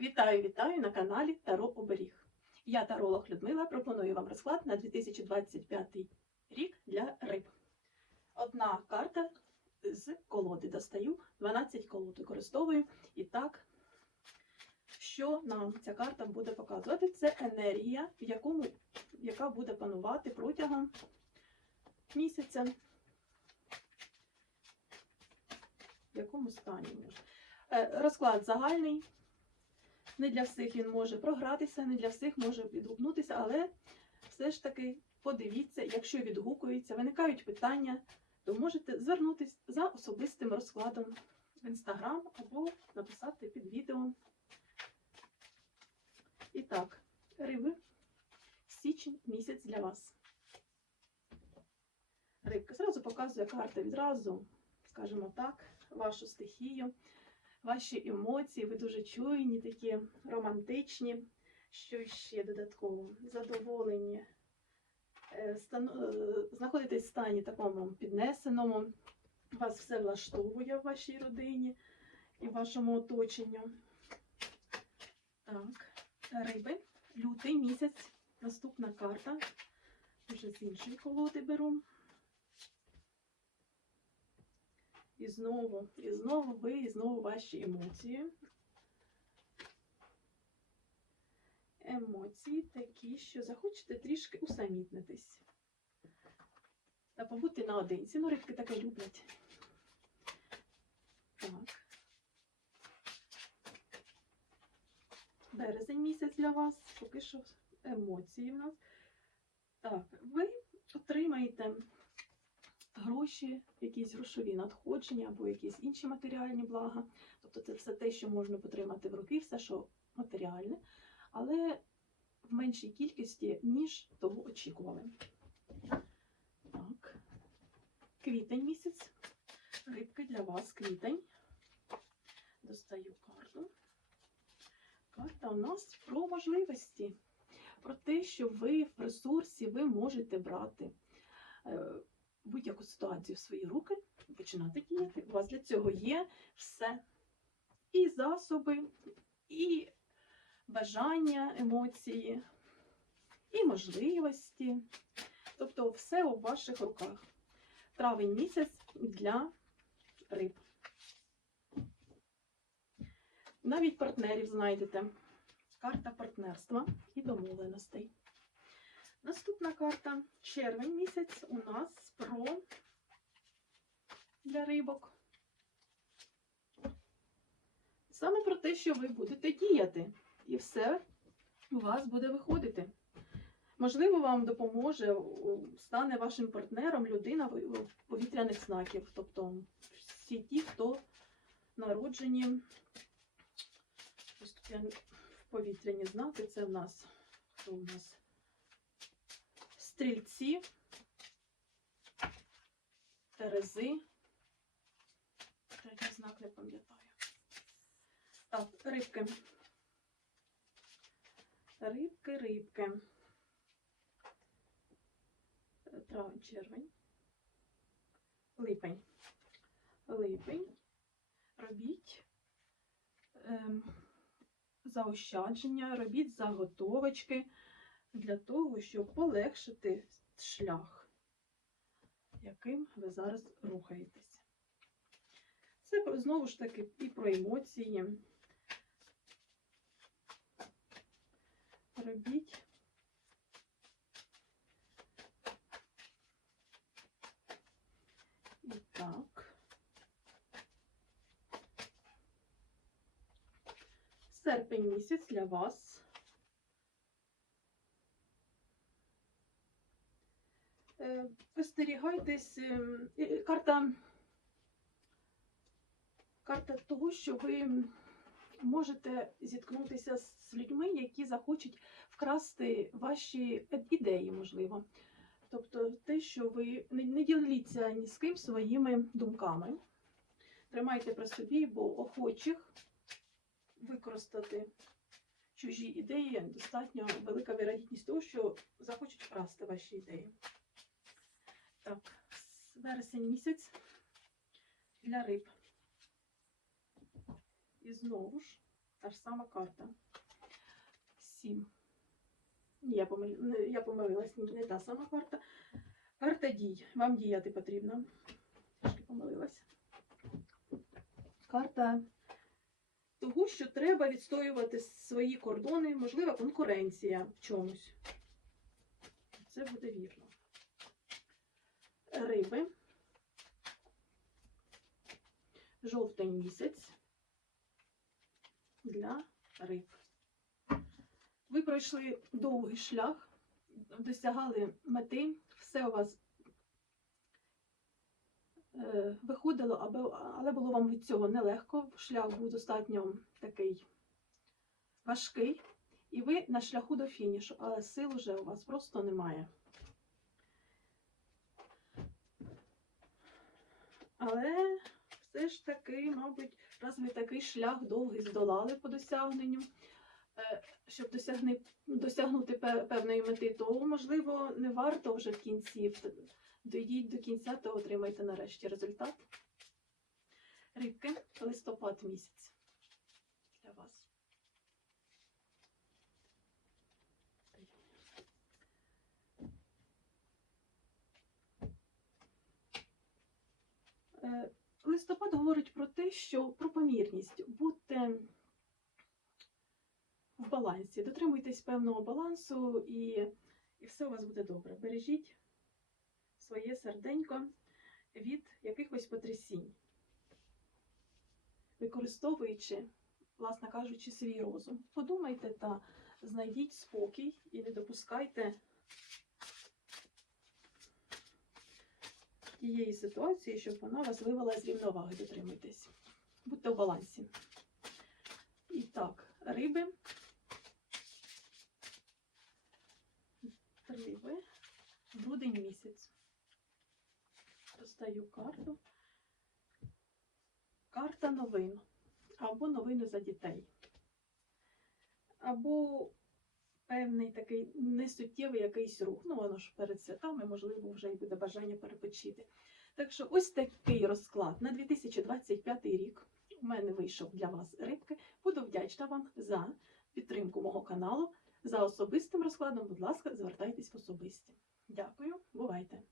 Вітаю, вітаю на каналі Таро Оберіг. Я таролог Людмила. Пропоную вам розклад на 2025 рік для риб. Одна карта з колоди достаю, 12 колод використовую. І так, що нам ця карта буде показувати? Це енергія, в якому, яка буде панувати протягом місяця. В якому стані може. Розклад загальний. Не для всіх він може програтися, не для всіх може відгукнутися, але все ж таки подивіться, якщо відгукується, виникають питання, то можете звернутися за особистим розкладом в інстаграм або написати під відео. І так, риби, січень місяць для вас. Рибка. Зразу показує карта відразу, скажімо так, вашу стихію ваші емоції, ви дуже чуйні, такі романтичні. Що ще додатково? Задоволені. Е, е, Знаходитесь в стані такому піднесеному. Вас все влаштовує в вашій родині і в вашому оточенню. Так, риби. Лютий місяць. Наступна карта. Вже з іншої колоди беру. І знову, і знову ви, і знову ваші емоції. Емоції такі, що захочете трішки усамітнитись. Та побути наодинці. Ну, рибки таке люблять. Так. Березень місяць для вас. Поки що емоції в нас. Так, ви отримаєте гроші, якісь грошові надходження або якісь інші матеріальні блага. Тобто це все те, що можна потримати в руки, все, що матеріальне, але в меншій кількості, ніж того очікували. Так. Квітень місяць. Рибки для вас квітень. Достаю карту. Карта у нас про можливості, про те, що ви в ресурсі ви можете брати. Будь-яку ситуацію в свої руки починати діяти. У вас для цього є все. І засоби, і бажання, емоції, і можливості. Тобто все у ваших руках. Травень місяць для риб. Навіть партнерів знайдете. Карта партнерства і домовленостей. Наступна карта червень місяць у нас про для рибок. Саме про те, що ви будете діяти, і все у вас буде виходити. Можливо, вам допоможе, стане вашим партнером людина повітряних знаків. Тобто всі ті, хто народжені. В повітряні знаки, це в нас хто у нас? Стрільці, терези. Третій знак не пам'ятаю. Так, рибки. Рибки, рибки. Травень, червень. Липень. Липень. Робіть ем, заощадження, робіть заготовочки для того, щоб полегшити шлях, яким ви зараз рухаєтесь. Це знову ж таки і про емоції. Робіть. І так. Серпень місяць для вас. Остерігайтесь, ем, е, карта, карта того, що ви можете зіткнутися з людьми, які захочуть вкрасти ваші е, ідеї, можливо. Тобто те, що ви не діліться ні з ким своїми думками. Тримайте при собі, бо охочих використати чужі ідеї достатньо велика вірогідність того, що захочуть вкрасти ваші ідеї. Так, вересень місяць для риб. І знову ж Та ж сама карта. Сім. Ні, я, помил... я помилилась, не та сама карта. Карта дій. Вам діяти потрібно. Трошки помилилась. Карта того, що треба відстоювати свої кордони, можливо, конкуренція в чомусь. Це буде вірно. Риби. Жовтень місяць для риб. Ви пройшли довгий шлях, досягали мети, все у вас е, виходило, але було вам від цього нелегко. Шлях був достатньо такий важкий, і ви на шляху до фінішу, але сил вже у вас просто немає. Але все ж таки, мабуть, раз ви такий шлях довгий здолали по досягненню, е, щоб досягни, досягнути певної мети, то можливо не варто вже в кінці. Дійдіть до кінця, то отримайте нарешті результат. Рибки, листопад місяць для вас. Листопад говорить про те, що про помірність. Будьте в балансі, дотримуйтесь певного балансу і, і все у вас буде добре. Бережіть своє серденько від якихось потрясінь, використовуючи, власне кажучи, свій розум. Подумайте та знайдіть спокій і не допускайте тієї ситуації, щоб вона вас вивела з рівноваги. Дотримуйтесь. Будьте в балансі. І так, риби. Риби. Грудень місяць. Достаю карту. Карта новин. Або новини за дітей. Або певний такий несуттєвий якийсь рух. Ну, воно ж перед святами, можливо, вже і буде бажання перепочити. Так що ось такий розклад на 2025 рік у мене вийшов для вас рибки. Буду вдячна вам за підтримку мого каналу. За особистим розкладом, будь ласка, звертайтесь в особисті. Дякую, бувайте!